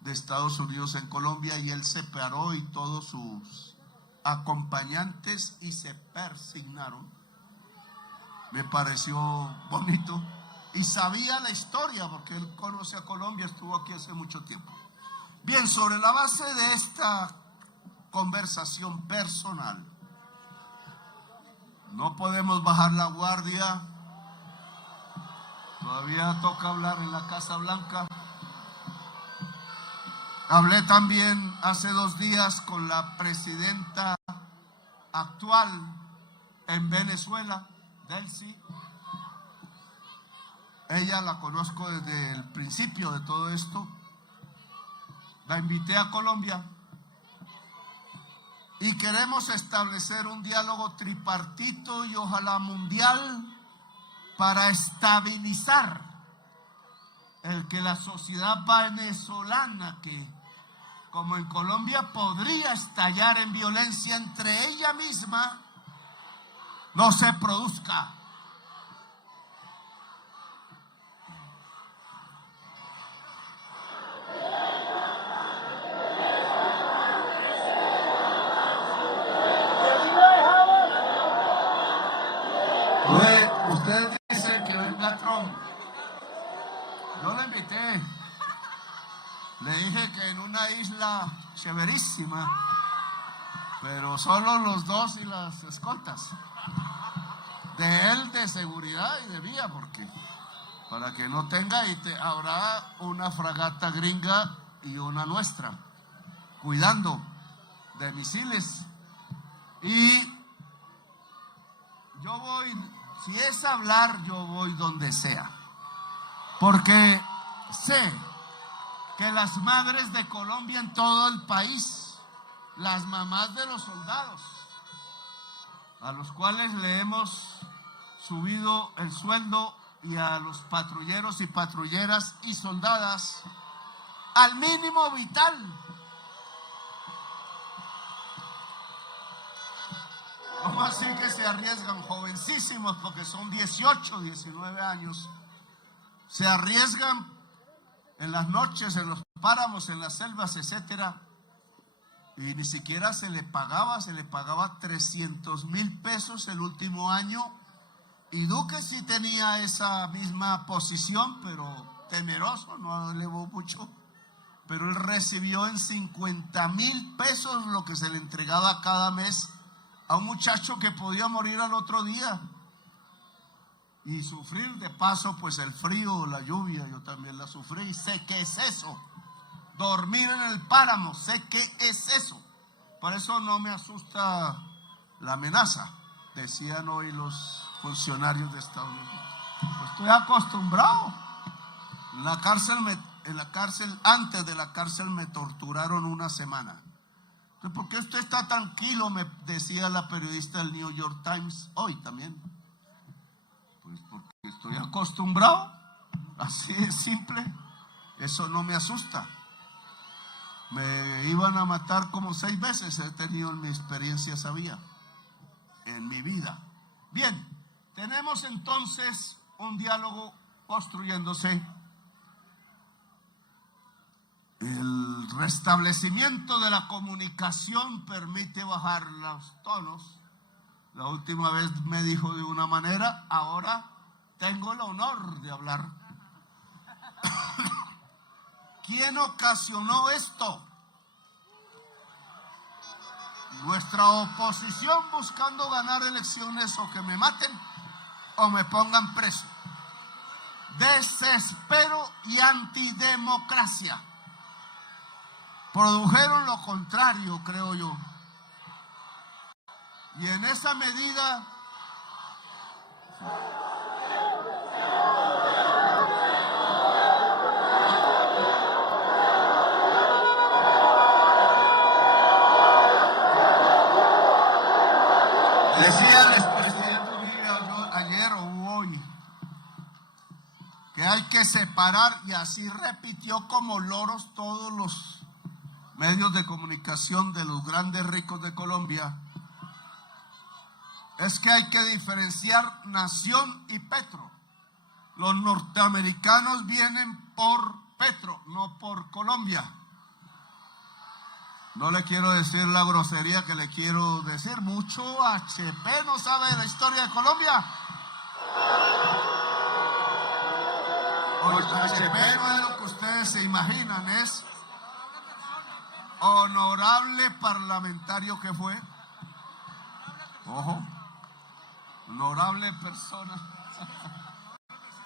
de Estados Unidos en Colombia, y él se paró y todos sus acompañantes y se persignaron. Me pareció bonito y sabía la historia porque él conoce a Colombia, estuvo aquí hace mucho tiempo. Bien, sobre la base de esta conversación personal, no podemos bajar la guardia. Todavía toca hablar en la Casa Blanca. Hablé también hace 2 días con la presidenta actual en Venezuela, Delcy. Ella la conozco desde el principio de todo esto. La invité a Colombia y queremos establecer un diálogo tripartito y ojalá mundial para estabilizar el que la sociedad venezolana, que como en Colombia podría estallar en violencia entre ella misma, no se produzca. Usted dice que venga Trump. Yo lo invité. Le dije que en una isla chéverísima, pero solo los 2 y las escoltas. De él, de seguridad y de vía, porque para que no tenga, habrá una fragata gringa y una nuestra, cuidando de misiles. Y yo voy Si es hablar, yo voy donde sea. Porque sé que las madres de Colombia en todo el país, las mamás de los soldados, a los cuales le hemos subido el sueldo, y a los patrulleros y patrulleras y soldadas al mínimo vital. ¿Cómo así que se arriesgan? Jovencísimos, porque son 18, 19 años. Se arriesgan en las noches, en los páramos, en las selvas, etcétera. Y ni siquiera se le pagaba 300,000 pesos el último año. Y Duque sí tenía esa misma posición, pero temeroso, no elevó mucho. Pero él recibió en 50,000 pesos lo que se le entregaba cada mes a un muchacho que podía morir al otro día. Y sufrir de paso, pues el frío, la lluvia, yo también la sufrí. Sé qué es eso. Dormir en el páramo, sé qué es eso. Por eso no me asusta la amenaza, decían hoy los funcionarios de Estados Unidos. Pues estoy acostumbrado. En la cárcel, antes de la cárcel me torturaron una semana. Entonces, ¿por qué usted está tranquilo?, me decía la periodista del New York Times hoy también. Pues porque estoy acostumbrado, así de simple. Eso no me asusta. Me iban a matar como 6 veces, he tenido en mi experiencia, sabía, en mi vida. Bien, tenemos entonces un diálogo construyéndose. El restablecimiento de la comunicación permite bajar los tonos. La última vez me dijo de una manera, ahora tengo el honor de hablar. ¿Quién ocasionó esto? Nuestra oposición buscando ganar elecciones, o que me maten o me pongan preso. Desespero y antidemocracia produjeron lo contrario, creo yo. Y en esa medida decía el expresidente ayer o hoy que hay que separar, y así repitió como loros todos los medios de comunicación de los grandes ricos de Colombia. Es que hay que diferenciar nación y petro. Los norteamericanos vienen por petro, no por Colombia. No le quiero decir la grosería que le quiero decir. Mucho HP no sabe de la historia de Colombia. HP no es lo que ustedes se imaginan, es honorable parlamentario que fue. Ojo, honorable persona.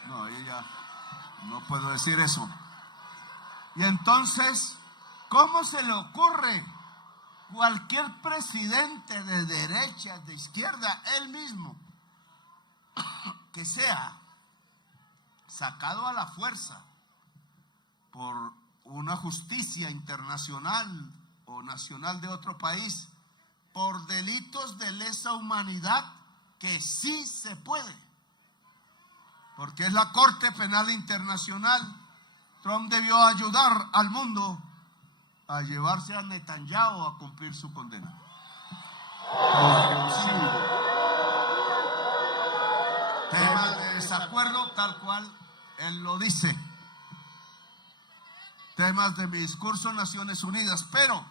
No, ella no puedo decir eso. Y entonces, ¿cómo se le ocurre? Cualquier presidente de derecha, de izquierda, él mismo, que sea sacado a la fuerza por una justicia internacional o nacional de otro país por delitos de lesa humanidad, que sí se puede, porque es la Corte Penal Internacional. Trump debió ayudar al mundo a llevarse a Netanyahu a cumplir su condena. Tema de desacuerdo, tal cual él lo dice. Temas de mi discurso en Naciones Unidas, pero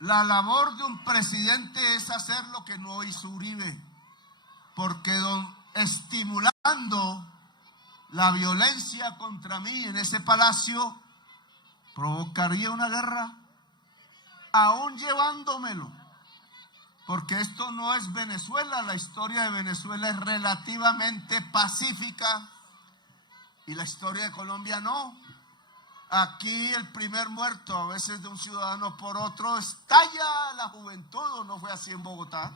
la labor de un presidente es hacer lo que no hizo Uribe, porque estimulando la violencia contra mí en ese palacio provocaría una guerra, aún llevándomelo, porque esto no es Venezuela. La historia de Venezuela es relativamente pacífica y la historia de Colombia no. Aquí el primer muerto, a veces de un ciudadano por otro, estalla la juventud. ¿O no fue así en Bogotá?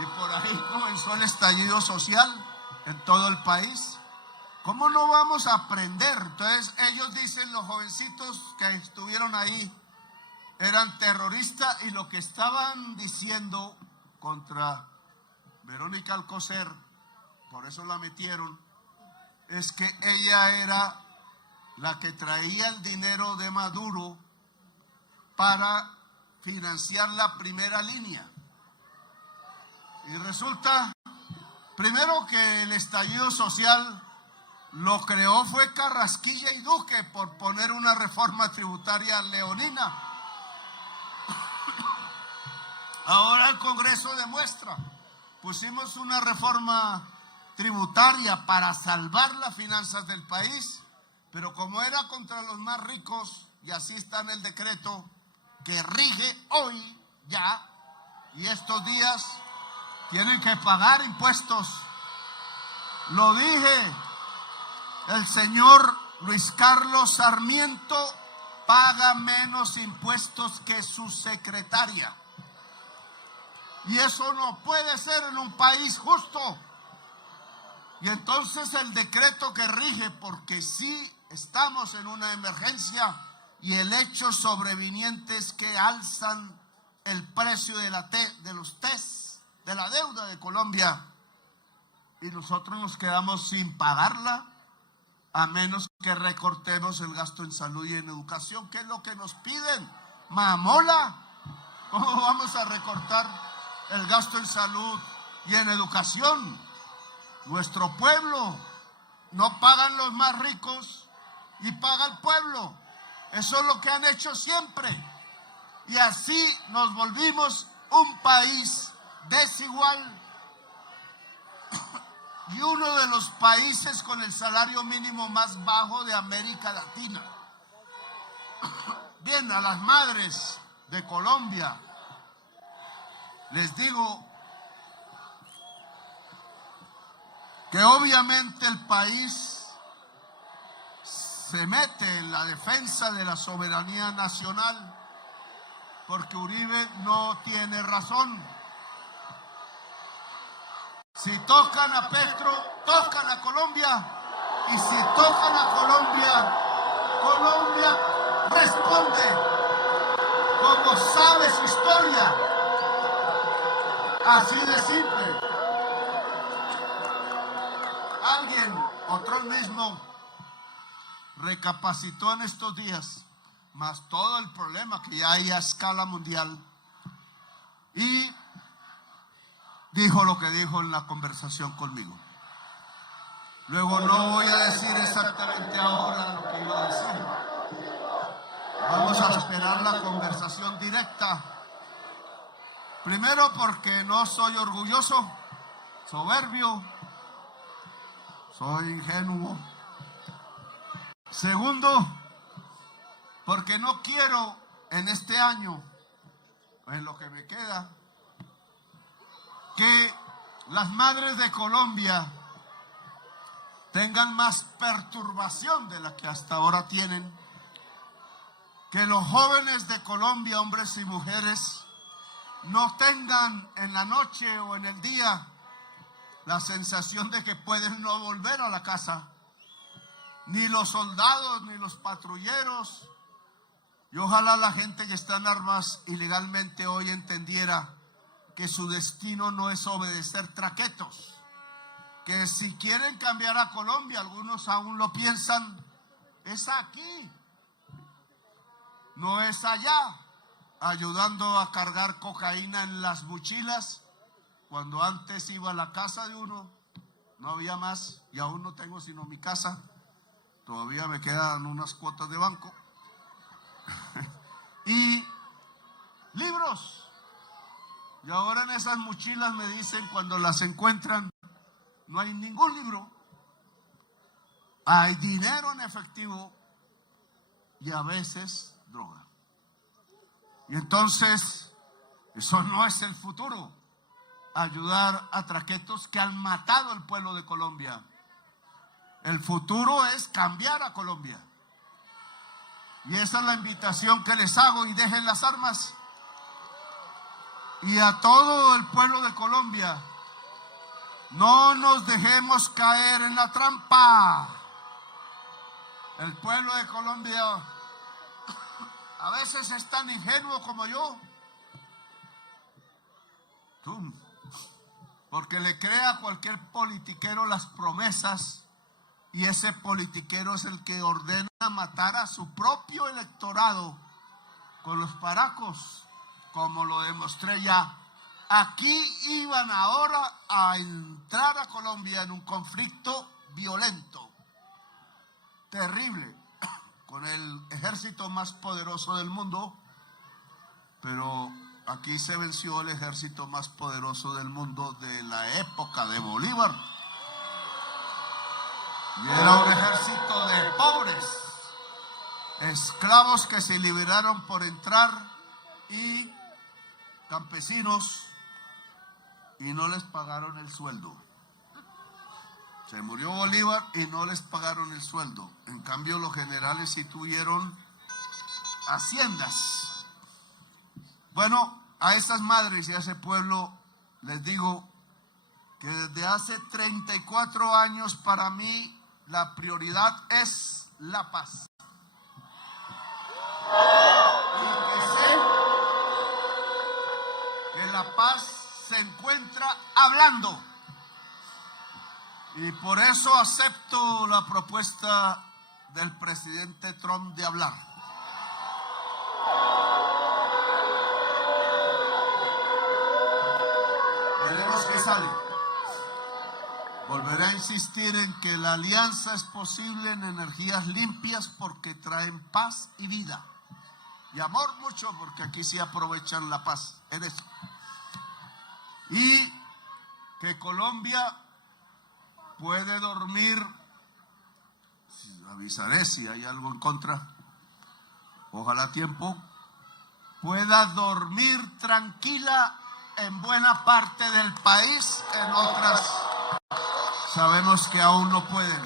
Y por ahí comenzó el estallido social en todo el país. ¿Cómo no vamos a aprender? Entonces ellos dicen, los jovencitos que estuvieron ahí eran terroristas, y lo que estaban diciendo contra Verónica Alcocer, por eso la metieron, es que ella era la que traía el dinero de Maduro para financiar la primera línea. Y resulta, primero, que el estallido social lo creó fue Carrasquilla y Duque por poner una reforma tributaria leonina. Ahora el Congreso demuestra, pusimos una reforma tributaria para salvar las finanzas del país, pero como era contra los más ricos, y así está en el decreto que rige hoy ya, y estos días tienen que pagar impuestos. Lo dije, el señor Luis Carlos Sarmiento paga menos impuestos que su secretaria. Y eso no puede ser en un país justo. Y entonces el decreto que rige, porque sí estamos en una emergencia, y el hecho sobreviniente es que alzan el precio de los TES, de la deuda de Colombia, y nosotros nos quedamos sin pagarla, a menos que recortemos el gasto en salud y en educación, que es lo que nos piden. Mamola, ¿cómo vamos a recortar el gasto en salud y en educación? Nuestro pueblo, no pagan los más ricos y paga el pueblo. Eso es lo que han hecho siempre. Y así nos volvimos un país desigual y uno de los países con el salario mínimo más bajo de América Latina. Bien, a las madres de Colombia les digo que obviamente el país se mete en la defensa de la soberanía nacional, porque Uribe no tiene razón. Si tocan a Petro, tocan a Colombia, y si tocan a Colombia, Colombia responde, como sabe su historia. Así de simple. Alguien, otro mismo, recapacitó en estos días, más todo el problema que ya hay a escala mundial, y dijo lo que dijo en la conversación conmigo. Luego no voy a decir exactamente ahora lo que iba a decir. Vamos a esperar la conversación directa. Primero, porque no soy orgulloso, soberbio, soy ingenuo. Segundo, porque no quiero en este año, en lo que me queda, que las madres de Colombia tengan más perturbación de la que hasta ahora tienen, que los jóvenes de Colombia, hombres y mujeres, no tengan en la noche o en el día la sensación de que pueden no volver a la casa, ni los soldados, ni los patrulleros. Y ojalá la gente que está en armas ilegalmente hoy entendiera que su destino no es obedecer traquetos, que si quieren cambiar a Colombia, algunos aún lo piensan, es aquí, no es allá, ayudando a cargar cocaína en las mochilas, cuando antes iba a la casa de uno, no había más, y aún no tengo sino mi casa, todavía me quedan unas cuotas de banco, y libros. Y ahora en esas mochilas me dicen, cuando las encuentran, no hay ningún libro. Hay dinero en efectivo y a veces droga. Y entonces, eso no es el futuro. Ayudar a traquetos que han matado al pueblo de Colombia. El futuro es cambiar a Colombia. Y esa es la invitación que les hago, y dejen las armas. y a todo el pueblo de Colombia: no nos dejemos caer en la trampa. El pueblo de Colombia a veces es tan ingenuo como yo, porque le crea a cualquier politiquero las promesas, y ese politiquero es el que ordena matar a su propio electorado con los paracos, como lo demostré ya. Aquí iban ahora a entrar a Colombia en un conflicto violento, terrible, con el ejército más poderoso del mundo, pero aquí se venció el ejército más poderoso del mundo de la época de Bolívar. Y era un ejército de pobres, esclavos que se liberaron por entrar, y campesinos, y no les pagaron el sueldo. Se murió Bolívar y no les pagaron el sueldo. En cambio, los generales sí tuvieron haciendas. Bueno, a esas madres y a ese pueblo les digo que desde hace 34 años para mí la prioridad es la paz. Y que sé que la paz se encuentra hablando. Y por eso acepto la propuesta del presidente Trump de hablar. Veremos qué sale. Volveré a insistir en que la alianza es posible en energías limpias porque traen paz y vida. Y amor mucho, porque aquí sí aprovechan la paz en eso. Y que Colombia puede dormir, avisaré si hay algo en contra, ojalá a tiempo, pueda dormir tranquila en buena parte del país, en otras sabemos que aún no pueden.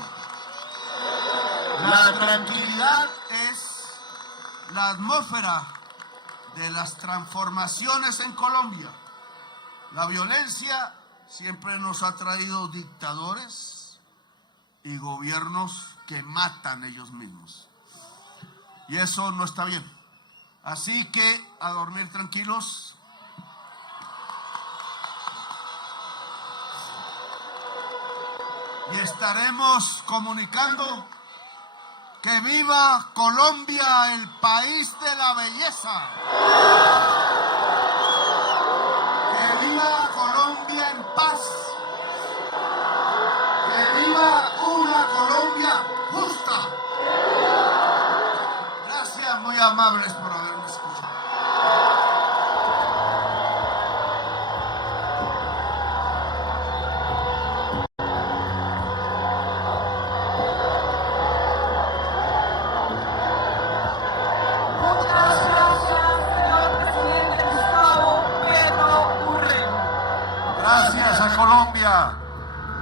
La tranquilidad es la atmósfera de las transformaciones en Colombia. La violencia siempre nos ha traído dictadores y gobiernos que matan ellos mismos. Y eso no está bien. Así que a dormir tranquilos. Y estaremos comunicando que viva Colombia, el país de la belleza. Que viva Colombia en paz. Que viva una Colombia justa. Gracias, muy amables por haberme escuchado. Gracias a Colombia,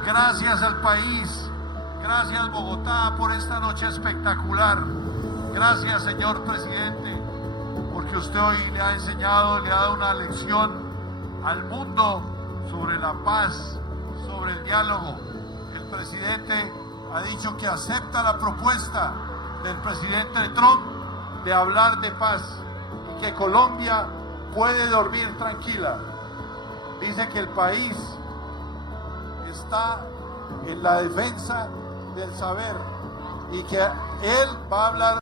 gracias al país, gracias Bogotá por esta noche espectacular. Gracias, señor presidente, porque usted hoy le ha enseñado, le ha dado una lección al mundo sobre la paz, sobre el diálogo. El presidente ha dicho que acepta la propuesta del presidente Trump de hablar de paz y que Colombia puede dormir tranquila. Dice que el país está en la defensa del saber y que él va a hablar